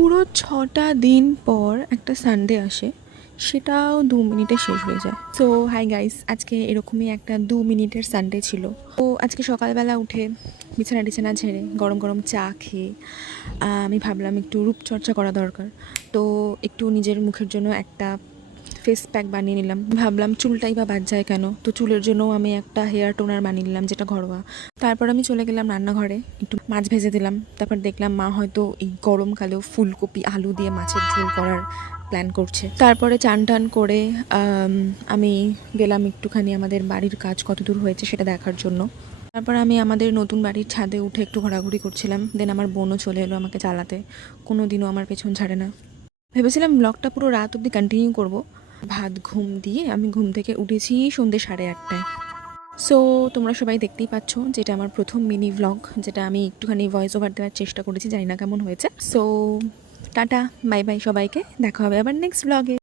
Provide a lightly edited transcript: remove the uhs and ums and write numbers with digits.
পুরো ৬টা দিন পর একটা সানডে আসে, সেটাও ২ মিনিটে শেষ হয়ে যায়। সো হাই গাইস, আজকে এরকমই একটা ২ মিনিটের সানডে ছিল। তো আজকে সকালবেলা উঠে বিছানা টিছানা ঝেড়ে গরম গরম চা খেয়ে আমি ভাবলাম একটু রূপচর্চা করা দরকার। তো একটু নিজের মুখের জন্য একটা ফেস প্যাক বানিয়ে নিলাম। ভাবলাম চুলটাই বা বাদ যায় কেন, তো চুলের জন্য আমি একটা হেয়ার টোনার বানিয়ে নিলাম, যেটা ঘরোয়া। তারপর আমি চলে গেলাম রান্নাঘরে, একটু মাছ ভেজে দিলাম। তারপর দেখলাম মা হয়তো এই গরমকালেও ফুলকপি আলু দিয়ে মাছের ঝোল করার প্ল্যান করছে। তারপরে চান টান করে আমি গেলাম একটুখানি আমাদের বাড়ির কাজ কত দূর হয়েছে সেটা দেখার জন্য। তারপর আমি আমাদের নতুন বাড়ির ছাদে উঠে একটু ঘোরাঘুরি করছিলাম। দেন আমার বোনও চলে এলো আমাকে চালাতে। কোনো দিনও আমার পেছন ছাড়ে না। ভেবেছিলাম ব্লগটা পুরো রাত অবধি কন্টিনিউ করব। ভাত ঘুম দিয়ে আমি ঘুম থেকে উঠেছি সন্ধ্যে 8:30টায়। সো তোমরা সবাই দেখতেই পাচ্ছ, যেটা আমার প্রথম মিনি ব্লগ, যেটা আমি একটুখানি ভয়েস ওভার দেওয়ার চেষ্টা করেছি, জানি না কেমন হয়েছে। সো টাটা, বাই বাই সবাইকে, দেখা হবে আবার নেক্সট ব্লগে।